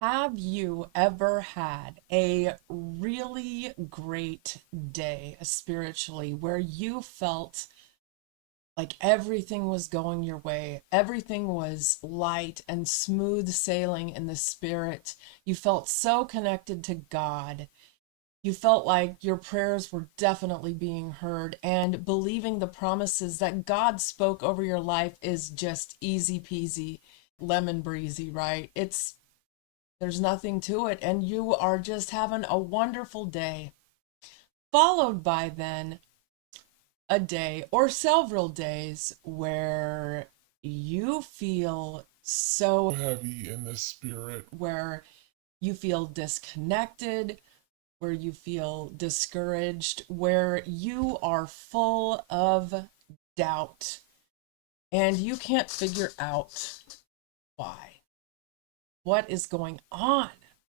Have you ever had a really great day spiritually where you felt like everything was going your way? Everything was light and smooth sailing in the spirit. You felt so connected to God. You felt like your prayers were definitely being heard, and believing the promises that God spoke over your life is just easy peasy, lemon breezy, right? There's nothing to it, and you are just having a wonderful day. Followed by then a day or several days where you feel so heavy in the spirit. where you feel disconnected, where you feel discouraged, where you are full of doubt and you can't figure out why. What is going on?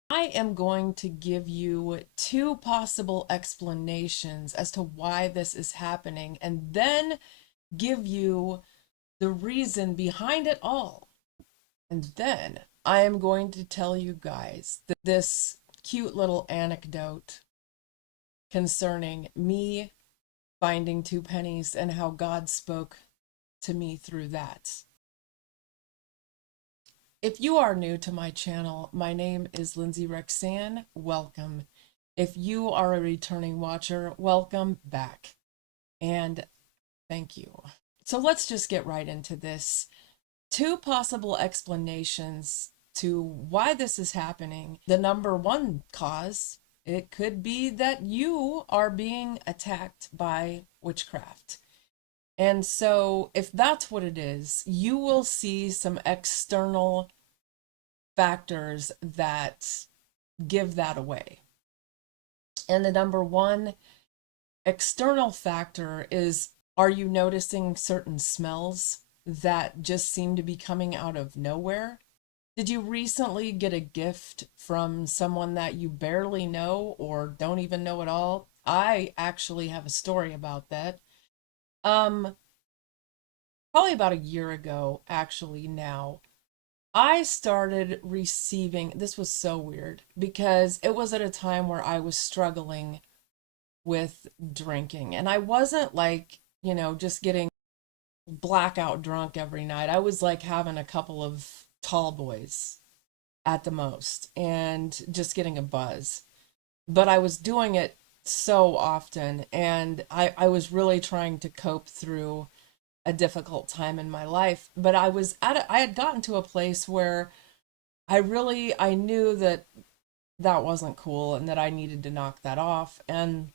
I am going to give you two possible explanations as to why this is happening, and then give you the reason behind it all. And then I am going to tell you guys this cute little anecdote concerning me finding two pennies and how God spoke to me through that. If you are new to my channel, my name is Lindsay Rexan. Welcome. If you are a returning watcher, welcome back. And thank you. So let's just get right into this. Two possible explanations to why this is happening. The number one cause, it could be that you are being attacked by witchcraft. And so, if that's what it is, you will see some external factors that give that away. And the number one external factor is, are you noticing certain smells that just seem to be coming out of nowhere? Did you recently get a gift from someone that you barely know or don't even know at all? I actually have a story about that. Um, Probably about a year ago, actually, now. I started receiving, this was so weird because it was at a time where I was struggling with drinking. And I wasn't like, just getting blackout drunk every night. I was like having a couple of tall boys at the most and just getting a buzz. But I was doing it so often, and I was really trying to cope through a difficult time in my life. But I had gotten to a place where I knew that that wasn't cool and that I needed to knock that off. And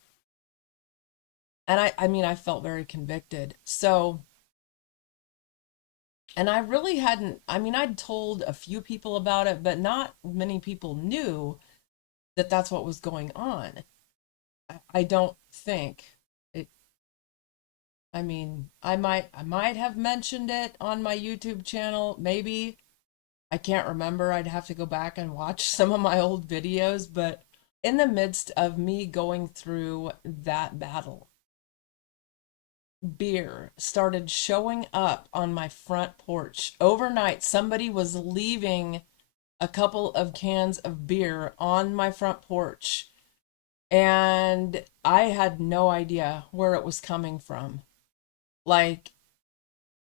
I mean, I felt very convicted. So, and I really hadn't, I mean, I'd told a few people about it, but not many people knew that that's what was going on. I don't think it, I mean, I might have mentioned it on my YouTube channel, maybe. I can't remember. I'd have to go back and watch some of my old videos, but in the midst of me going through that battle, beer started showing up on my front porch. Overnight, somebody was leaving a couple of cans of beer on my front porch, and I had no idea where it was coming from. Like,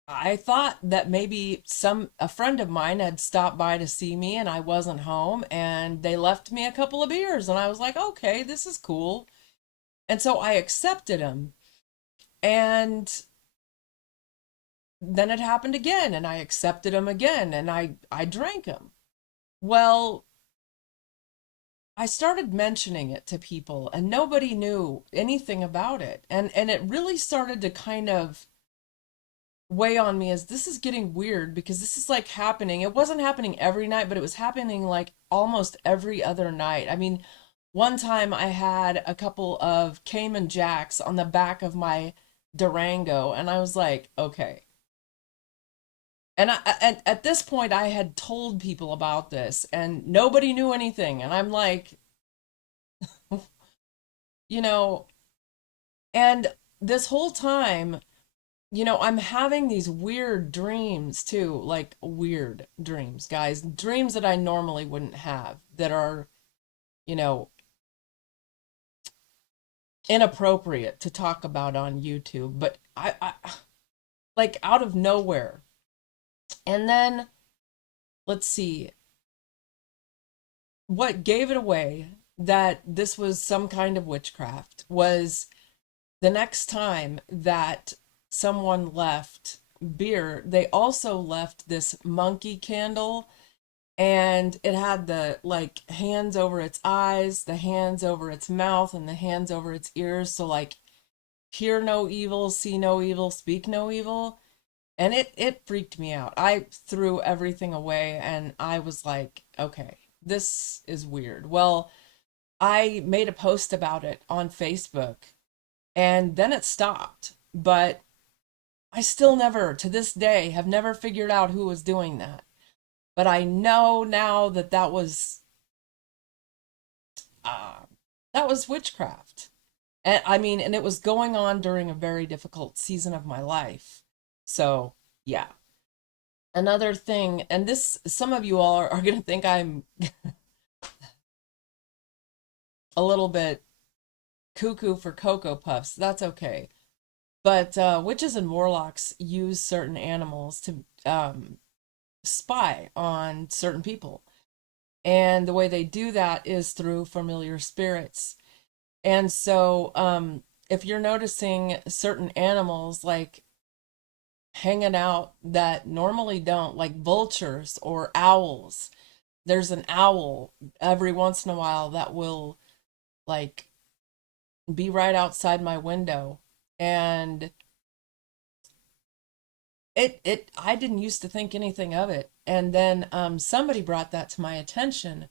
I thought that maybe a friend of mine had stopped by to see me and I wasn't home, and they left me a couple of beers, and I was like, "Okay, this is cool." And so I accepted them. And then it happened again, and I accepted them again, and I drank them. Well, I started mentioning it to people and nobody knew anything about it. And it really started to kind of weigh on me as this is getting weird because this is like happening. It wasn't happening every night, but it was happening like almost every other night. I mean, one time I had a couple of Cayman Jacks on the back of my Durango, and I was like, okay. And at this point, I had told people about this, and nobody knew anything. And I'm like, you know, and this whole time, I'm having these weird dreams too, like weird dreams, guys, dreams that I normally wouldn't have that are, you know, inappropriate to talk about on YouTube, but I like out of nowhere. And then let's see, what gave it away that this was some kind of witchcraft was the next time that someone left beer, they also left this monkey candle, and it had the like hands over its eyes, the hands over its mouth, and the hands over its ears. So like hear no evil, see no evil, speak no evil. And it freaked me out. I threw everything away and I was like, okay, this is weird. Well, I made a post about it on Facebook and then it stopped. But I still never, to this day, have never figured out who was doing that. But I know now that uh, that was witchcraft. And I mean, and it was going on during a very difficult season of my life. So, yeah. Another thing, and this, some of you all are going to think I'm a little bit cuckoo for Cocoa Puffs. That's okay. But witches and warlocks use certain animals to spy on certain people. And the way they do that is through familiar spirits. And so, if you're noticing certain animals like hanging out that normally don't, like vultures or owls, there's an owl every once in a while that will like be right outside my window. And it I didn't used to think anything of it. And then somebody brought that to my attention.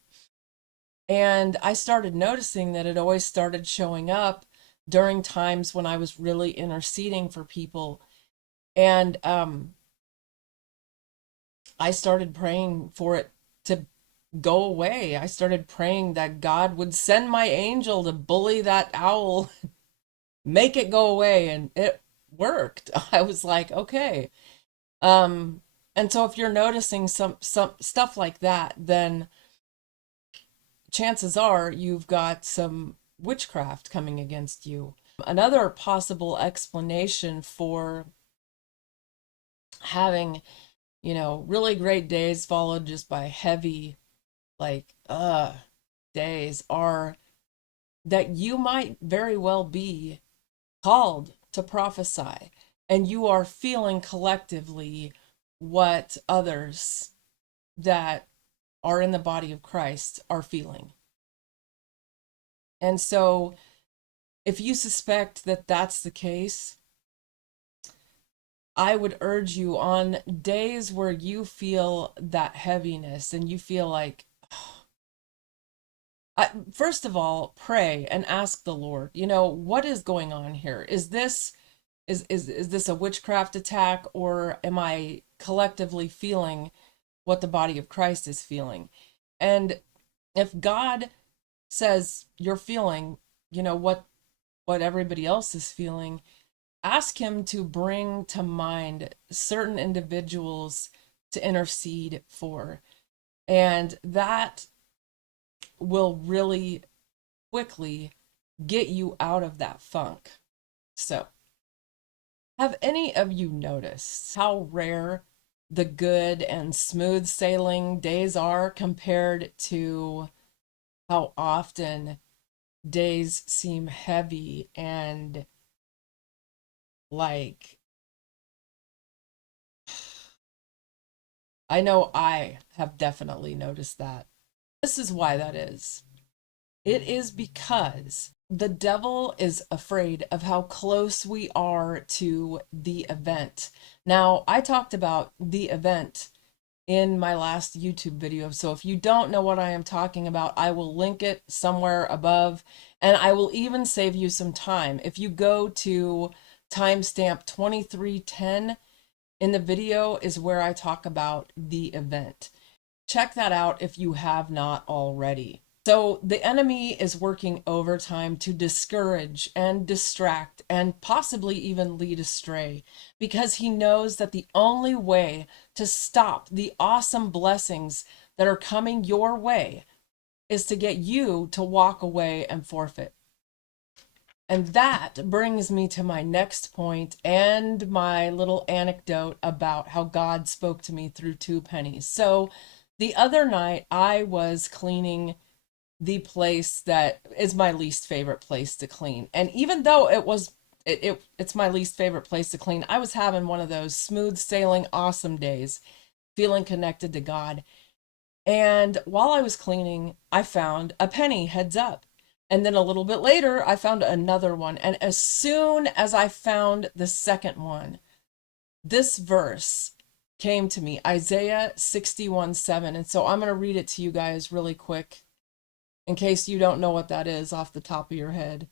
And I started noticing that it always started showing up during times when I was really interceding for people. And I started praying for it to go away. I started praying that God would send my angel to bully that owl, make it go away, and it worked. I was like, okay. And so if you're noticing some stuff like that, then chances are you've got some witchcraft coming against you. Another possible explanation for having, really great days followed just by heavy, like, days are that you might very well be called to prophesy and you are feeling collectively what others that are in the body of Christ are feeling. And so if you suspect that that's the case, I would urge you on days where you feel that heaviness and you feel like, first of all, pray and ask the Lord, what is going on here? Is this a witchcraft attack, or am I collectively feeling what the body of Christ is feeling? And if God says you're feeling, what everybody else is feeling, ask him to bring to mind certain individuals to intercede for. And that will really quickly get you out of that funk. So, have any of you noticed how rare the good and smooth sailing days are compared to how often days seem heavy and like, I know I have definitely noticed that. This is why that is. It is because the devil is afraid of how close we are to the event. Now, I talked about the event in my last YouTube video. So if you don't know what I am talking about, I will link it somewhere above, and I will even save you some time. If you go to timestamp 2310 in the video is where I talk about the event. Check that out if you have not already. So the enemy is working overtime to discourage and distract and possibly even lead astray because he knows that the only way to stop the awesome blessings that are coming your way is to get you to walk away and forfeit. And that brings me to my next point and my little anecdote about how God spoke to me through two pennies. So the other night I was cleaning the place that is my least favorite place to clean. And even though it's my least favorite place to clean, I was having one of those smooth sailing awesome days, feeling connected to God. And while I was cleaning, I found a penny heads up. And then a little bit later, I found another one. And as soon as I found the second one, this verse came to me, Isaiah 61:7. And so I'm going to read it to you guys really quick in case you don't know what that is off the top of your head.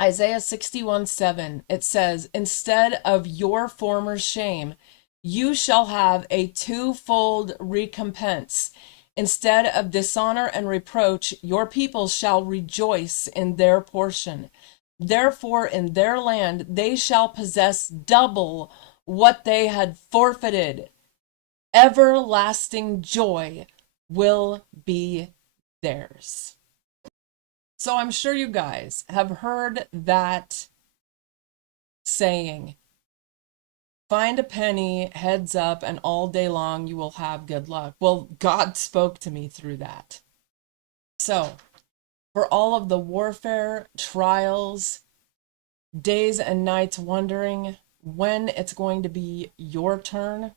Isaiah 61:7, it says, "Instead of your former shame, you shall have a twofold recompense. Instead of dishonor and reproach, your people shall rejoice in their portion. Therefore, in their land, they shall possess double what they had forfeited. Everlasting joy will be theirs." So I'm sure you guys have heard that saying, find a penny, heads up, and all day long you will have good luck. Well, God spoke to me through that. So for all of the warfare, trials, days and nights wondering when it's going to be your turn,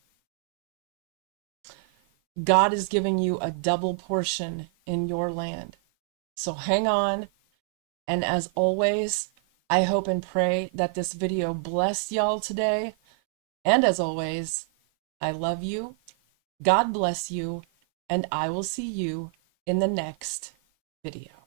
God is giving you a double portion in your land. So hang on. And as always, I hope and pray that this video blessed y'all today. And as always, I love you. God bless you. And I will see you in the next video.